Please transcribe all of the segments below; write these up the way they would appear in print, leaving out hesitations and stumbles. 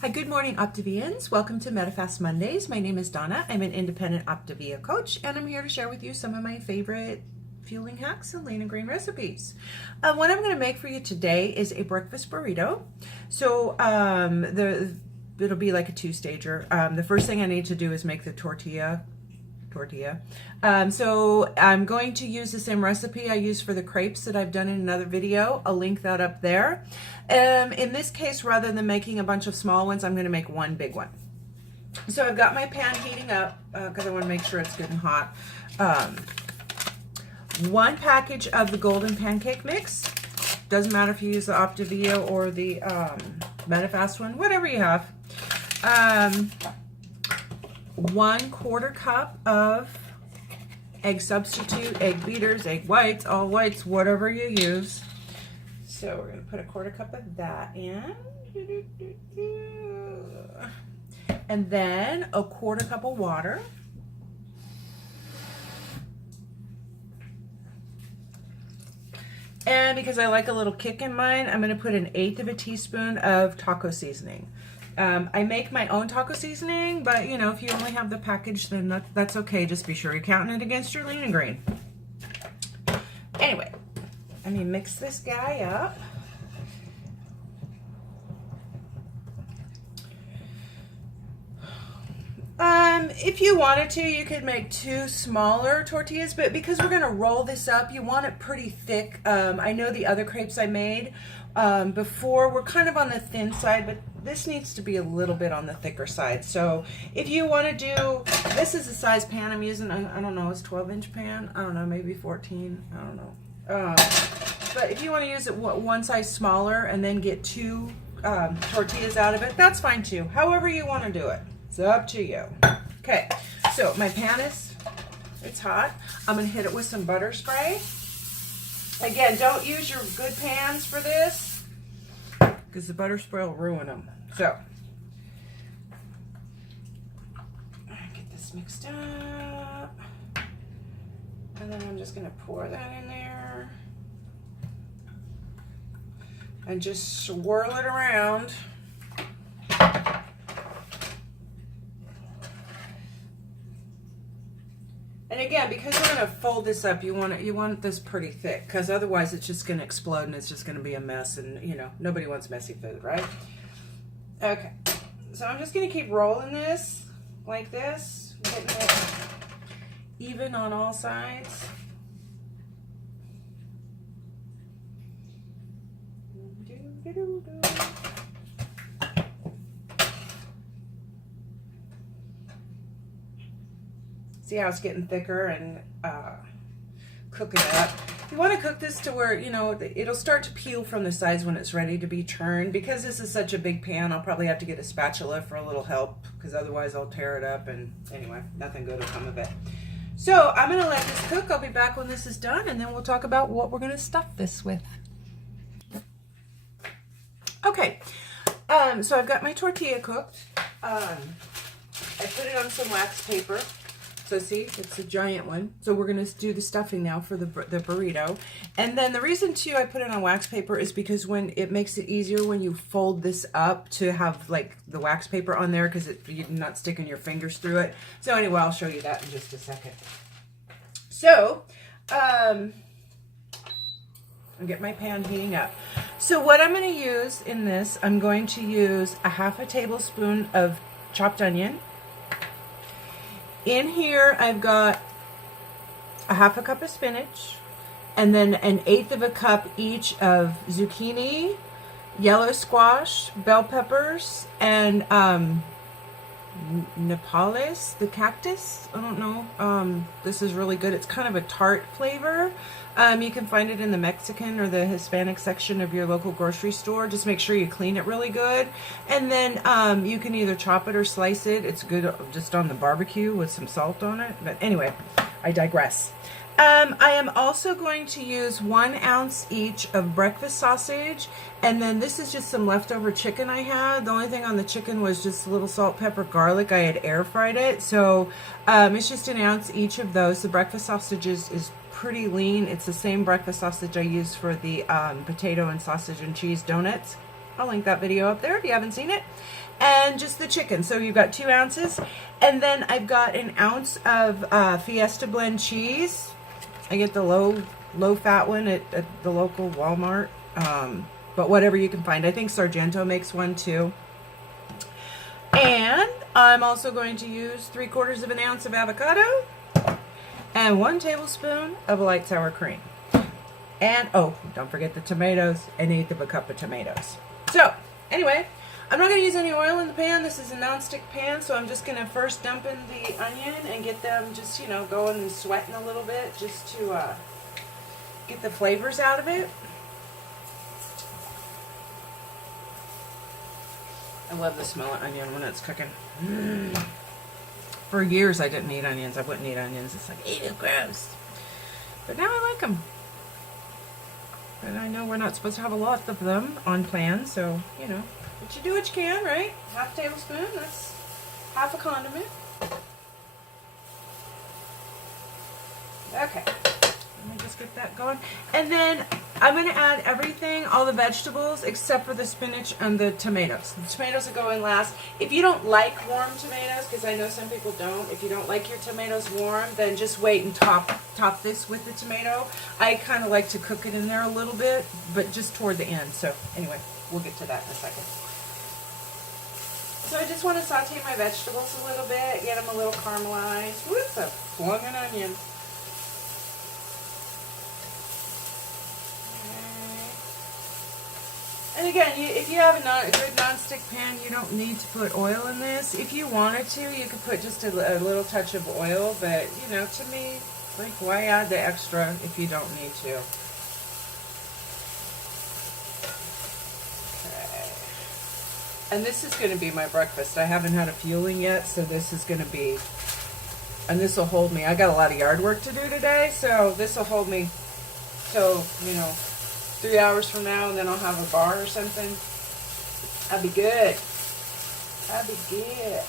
Hi, good morning, Optavians. Welcome to Medifast Mondays. My name is Donna. I'm an independent Optavia coach, and I'm here to share with you some of my favorite fueling hacks and lean and green recipes. What I'm going to make for you today is a breakfast burrito. So it'll be like a two-stager. The first thing I need to do is make the tortilla. So I'm going to use the same recipe I used for the crepes that I've done in another video. I'll link that up there. In this case, rather than making a bunch of small ones, I'm going to make one big one. So I've got my pan heating up because I want to make sure it's good and hot. One package of the golden pancake mix. Doesn't matter if you use the Optavia or the Medifast one, whatever you have. 1/4 cup of egg substitute, egg beaters, egg whites, all whites, whatever you use. So we're going to put 1/4 cup of that in. And then 1/4 cup of water. And because I like a little kick in mine, I'm going to put 1/8 teaspoon of taco seasoning. I make my own taco seasoning, but you know, if you only have the package, then that's okay. Just be sure you're counting it against your lean and green. Anyway, let me mix this guy up. If you wanted to, you could make 2 smaller tortillas, but because we're going to roll this up, you want it pretty thick. I know the other crepes I made before were kind of on the thin side, but this needs to be a little bit on the thicker side. So if you want to do, this is the size pan I'm using. I don't know, it's 12-inch pan. I don't know, maybe 14. I don't know. But if you want to use it one size smaller and then get 2 tortillas out of it, that's fine too. However you want to do it. It's up to you. Okay, so my pan it's hot. I'm going to hit it with some butter spray. Again, don't use your good pans for this because the butter spray will ruin them. So, get this mixed up. And then I'm just going to pour that in there. And just swirl it around. And again, because we're going to fold this up, you want this pretty thick, because otherwise it's just going to explode and it's just going to be a mess, and you know, nobody wants messy food, right? Okay, so I'm just going to keep rolling this like this, getting it even on all sides. See how it's getting thicker and cooking it up. You want to cook this to where, you know, it'll start to peel from the sides when it's ready to be turned. Because this is such a big pan, I'll probably have to get a spatula for a little help, because otherwise I'll tear it up, and anyway, nothing good will come of it. So I'm going to let this cook. I'll be back when this is done, and then we'll talk about what we're going to stuff this with. Okay, so I've got my tortilla cooked. I put it on some wax paper. So see, it's a giant one. So we're going to do the stuffing now for the burrito. And then the reason too I put it on wax paper is because when it makes it easier when you fold this up to have like the wax paper on there, because you're not sticking your fingers through it. So anyway, I'll show you that in just a second. So, I'll get my pan heating up. So what I'm going to use in this, I'm going to use 1/2 tablespoon of chopped onion. In here, I've got 1/2 cup of spinach, and then 1/8 cup each of zucchini, yellow squash, bell peppers, and Nepales, the cactus. I don't know. This is really good. It's kind of a tart flavor. You can find it in the Mexican or the Hispanic section of your local grocery store. Just make sure you clean it really good. And then you can either chop it or slice it. It's good just on the barbecue with some salt on it. But anyway, I digress. I am also going to use 1 ounce each of breakfast sausage, and then this is just some leftover chicken I had. The only thing on the chicken was just a little salt, pepper, garlic. I had air fried it, so it's just 1 ounce each of those. The breakfast sausage is pretty lean. It's the same breakfast sausage I use for the potato and sausage and cheese donuts. I'll link that video up there if you haven't seen it. and just the chicken. So you've got 2 ounces. And then I've got an ounce of Fiesta blend cheese. I get the low fat one at the local Walmart. But whatever you can find. I think Sargento makes one too. And I'm also going to use 3/4 of an ounce of avocado and 1 tablespoon of light sour cream. And, oh, don't forget the tomatoes, an 1/8 of a cup of tomatoes. So, anyway, I'm not going to use any oil in the pan. This is a nonstick pan, so I'm just going to first dump in the onion and get them just, you know, going and sweating a little bit just to get the flavors out of it. I love the smell of onion when it's cooking. For years I didn't eat onions. I wouldn't eat onions. It's like, ew, gross. But now I like them. But I know we're not supposed to have a lot of them on plan, so, you know. But you do what you can, right? Half tablespoon, that's half a condiment. Okay. Let me just get that going. And then I'm going to add everything, all the vegetables, except for the spinach and the tomatoes. The tomatoes will go in last. If you don't like warm tomatoes, because I know some people don't, if you don't like your tomatoes warm, then just wait and top this with the tomato. I kind of like to cook it in there a little bit, but just toward the end. So anyway, we'll get to that in a second. So I just want to saute my vegetables a little bit, get them a little caramelized. Ooh, it's a flung onion. And again, if you have a good non-stick pan, you don't need to put oil in this. If you wanted to, you could put just a little touch of oil, but, you know, to me, like, why add the extra if you don't need to? Okay. And this is going to be my breakfast. I haven't had a fueling yet, so this is going to be, and this will hold me. I got a lot of yard work to do today, so this will hold me till, you know, 3 hours from now, and then I'll have a bar or something. That'd be good. That'd be good.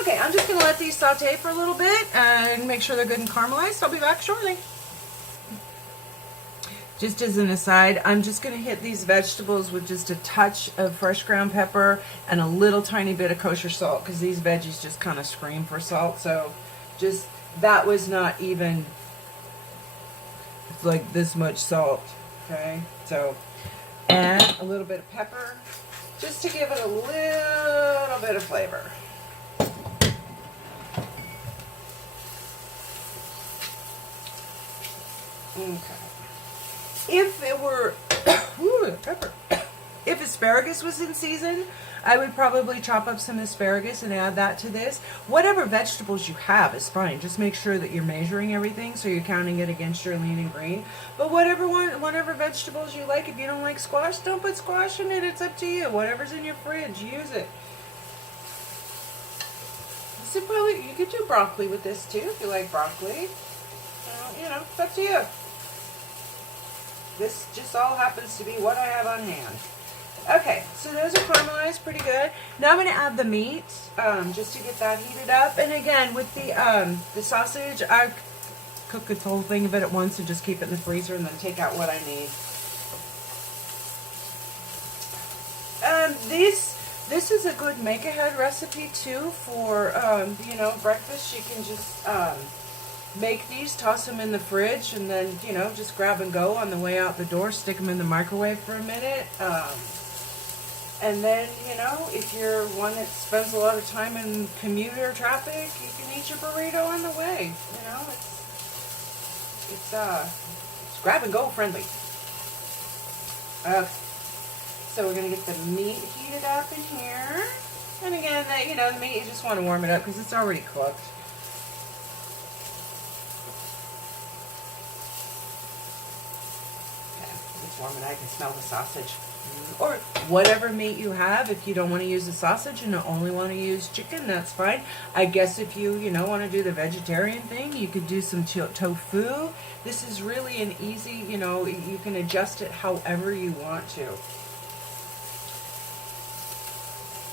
Okay, I'm just going to let these saute for a little bit and make sure they're good and caramelized. I'll be back shortly. Just as an aside, I'm just going to hit these vegetables with just a touch of fresh ground pepper and a little tiny bit of kosher salt, because these veggies just kind of scream for salt. So just, that was not even like this much salt. Okay, so add a little bit of pepper just to give it a little bit of flavor. Okay. If it were ooh, pepper. If asparagus was in season, I would probably chop up some asparagus and add that to this. Whatever vegetables you have is fine. Just make sure that you're measuring everything so you're counting it against your lean and green. But whatever vegetables you like, if you don't like squash, don't put squash in it. It's up to you. Whatever's in your fridge, use it. So probably you could do broccoli with this too if you like broccoli. You know, it's up to you. This just all happens to be what I have on hand. Okay, so those are caramelized pretty good. Now I'm going to add the meat just to get that heated up. And again, with the sausage, I cook the whole thing of it at once and just keep it in the freezer and then take out what I need. This is a good make-ahead recipe too for you know, breakfast. You can just make these, toss them in the fridge, and then, you know, just grab and go on the way out the door. Stick them in the microwave for a minute. And then, you know, if you're one that spends a lot of time in commuter traffic, you can eat your burrito on the way. You know, it's grab and go friendly. Okay. So we're gonna get the meat heated up in here. And again, you know, the meat, you just want to warm it up because it's already cooked. Warm, and I can smell the sausage. Or whatever meat you have. If you don't want to use the sausage and only want to use chicken, that's fine. I guess if you know, want to do the vegetarian thing, you could do some tofu. This is really an easy, you know, you can adjust it however you want to.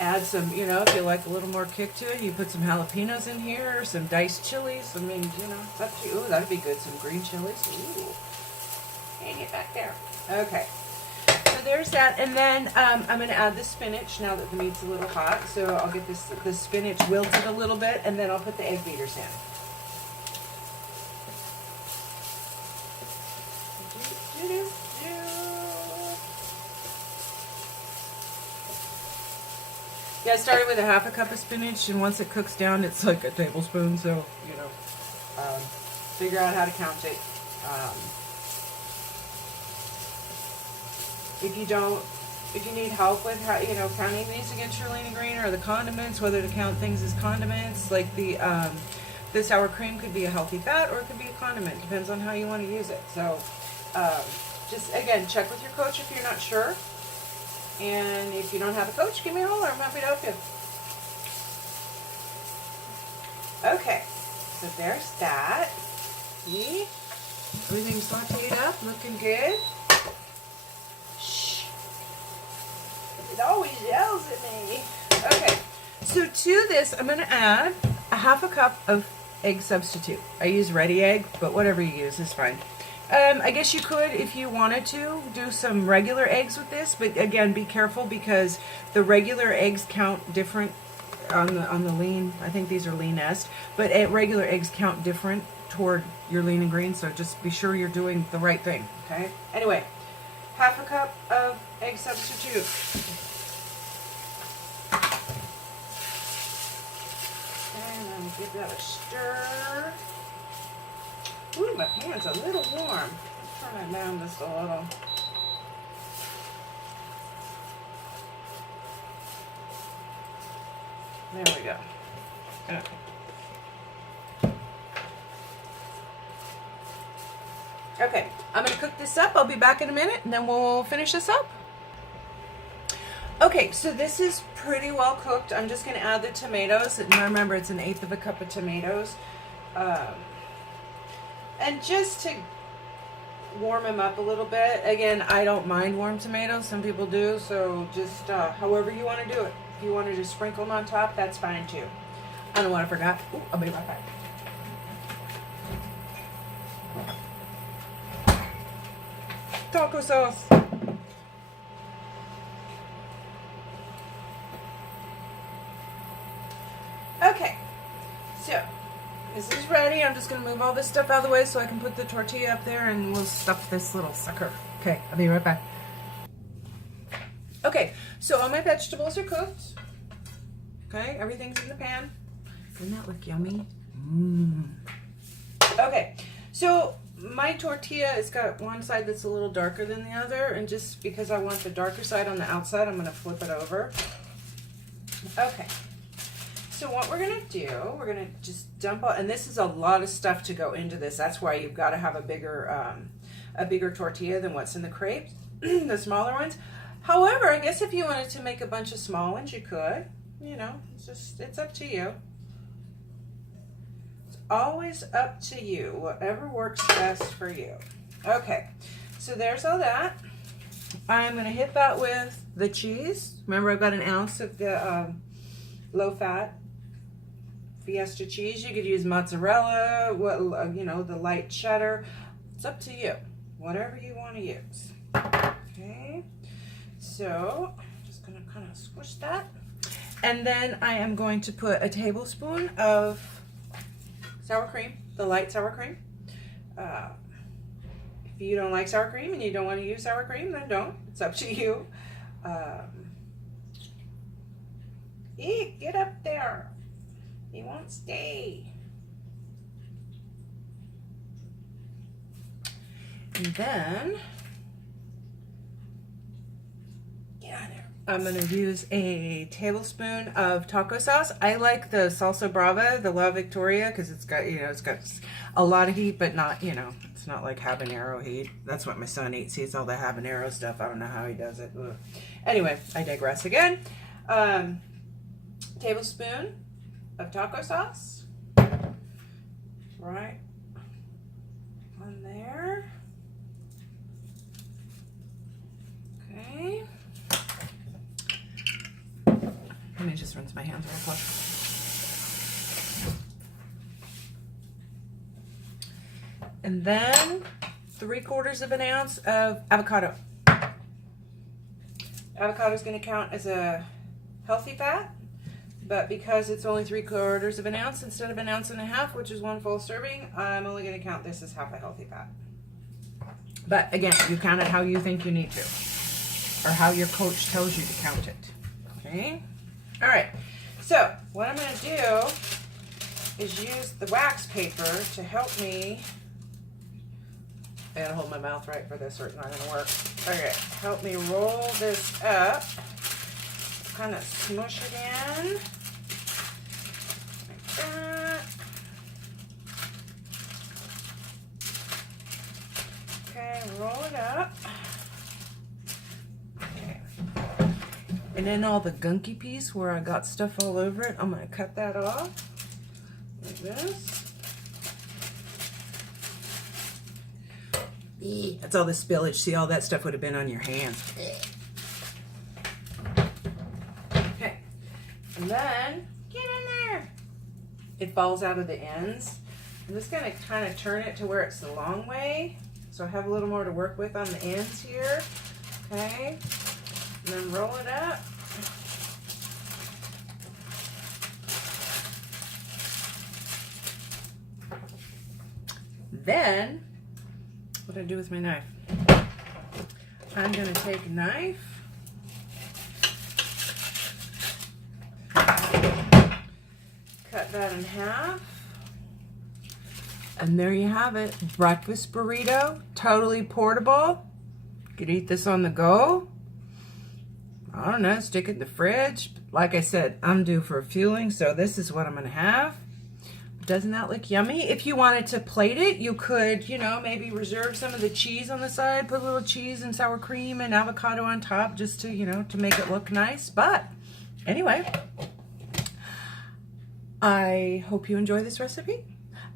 Add some, you know, if you like a little more kick to it, you put some jalapenos in here, some diced chilies. I mean, you know, it's up to you. Ooh, that'd be good. Some green chilies. Ooh. Hang it back there. Okay. So there's that, and then I'm going to add the spinach now that the meat's a little hot. So I'll get the spinach wilted a little bit, and then I'll put the egg beaters in. Yeah, I started with a half a cup of spinach, and once it cooks down, it's like a tablespoon. So figure out how to count it. If you need help with how, counting these against your lean and green or the condiments, whether to count things as condiments, like the sour cream could be a healthy fat or it could be a condiment. Depends on how you want to use it. So just, again, check with your coach if you're not sure. And if you don't have a coach, give me a holler. I'm happy to help you. Okay, so there's that. See? Everything's sauteed up, looking good. Shh. It always yells at me. Okay, so to this, I'm going to add a half a cup of egg substitute. I use ready egg, but whatever you use is fine. I guess you could, if you wanted to, do some regular eggs with this, but again, be careful because the regular eggs count different on the lean. I think these are leanest, but regular eggs count different toward your lean and green, so just be sure you're doing the right thing, okay? Anyway, half a cup of egg substitute. And I'm going to give that a stir. Ooh, my pan's a little warm. Turn it down just a little. There we go. Okay. Okay, I'm going to cook this up. I'll be back in a minute, and then we'll finish this up. Okay, so this is pretty well cooked. I'm just going to add the tomatoes. And remember, it's 1/8 of a cup of tomatoes. And just to warm them up a little bit. Again, I don't mind warm tomatoes. Some people do. So just however you want to do it. If you want to just sprinkle them on top, that's fine too. I don't know what I forgot. Ooh, I'll be right back. Taco sauce. Okay. So this is ready. I'm just going to move all this stuff out of the way so I can put the tortilla up there and we'll stuff this little sucker. Okay, I'll be right back. Okay, so all my vegetables are cooked. Okay, everything's in the pan. Doesn't that look yummy? Mmm. Okay, so my tortilla has got one side that's a little darker than the other, and just because I want the darker side on the outside, I'm going to flip it over. Okay. So what we're going to do, we're going to just dump all, and this is a lot of stuff to go into this. That's why you've got to have a bigger tortilla than what's in the crepes, the smaller ones. However, I guess if you wanted to make a bunch of small ones, you could. It's up to you. It's always up to you, whatever works best for you. Okay, so there's all that. I'm going to hit that with the cheese. Remember, I've got 1 ounce of the low-fat Fiesta cheese. You could use mozzarella, the light cheddar. It's up to you, whatever you want to use. Okay, so I'm just going to kind of squish that. And then I am going to put a tablespoon of sour cream, the light sour cream. If you don't like sour cream and you don't want to use sour cream, then don't. It's up to you. Get up there. He won't stay. And then, get on there. I'm going to use a tablespoon of taco sauce. I like the salsa brava, the La Victoria, because it's got a lot of heat, but not, it's not like habanero heat. That's what my son eats. He eats all the habanero stuff. I don't know how he does it. Ugh. Anyway, I digress again. Tablespoon of taco sauce. Right on there. Okay. Let me just rinse my hands real quick. And then 3/4 of an ounce of avocado. avocado is going to count as a healthy fat, but because it's only 3/4 of an ounce instead of 1.5 ounces, which is 1 full serving, I'm only going to count this as half a healthy fat. But again, you count it how you think you need to, or how your coach tells you to count it. Okay? All right. So what I'm going to do is use the wax paper to help me. I gotta hold my mouth right for this or it's not gonna work. Okay, help me roll this up. Kind of smush it in. Like that. Okay, roll it up. Okay. And then all the gunky piece where I got stuff all over it, I'm gonna cut that off. Like this. That's all the spillage. See, all that stuff would have been on your hands. Okay. And then, get in there. It falls out of the ends. I'm just going to kind of turn it to where it's the long way. So I have a little more to work with on the ends here. Okay. And then roll it up. Then, what do I do with my knife? I'm going to take a knife, cut that in half, and there you have it. Breakfast burrito, totally portable. You could eat this on the go. I don't know, stick it in the fridge. Like I said, I'm due for a fueling, so this is what I'm going to have. Doesn't that look yummy? If you wanted to plate it, you could, you know, maybe reserve some of the cheese on the side, put a little cheese and sour cream and avocado on top just to, you know, to make it look nice. But anyway, I hope you enjoy this recipe.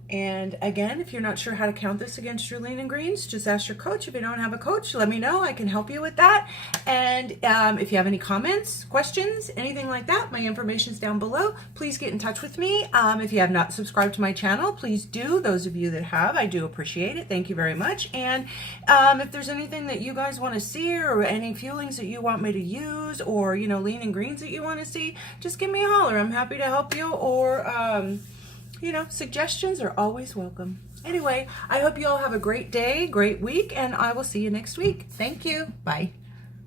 And again, if you're not sure how to count this against your lean and greens, just ask your coach. If you don't have a coach, let me know. I can help you with that. And if you have any comments, questions, anything like that, my information is down below. Please get in touch with me. If you have not subscribed to my channel, please do. Those of you that have, I do appreciate it. Thank you very much. And if there's anything that you guys want to see or any fuelings that you want me to use or, you know, lean and greens that you want to see, just give me a holler. I'm happy to help you. Or, you know, suggestions are always welcome. Anyway, I hope you all have a great day, great week, and I will see you next week. Thank you. Bye.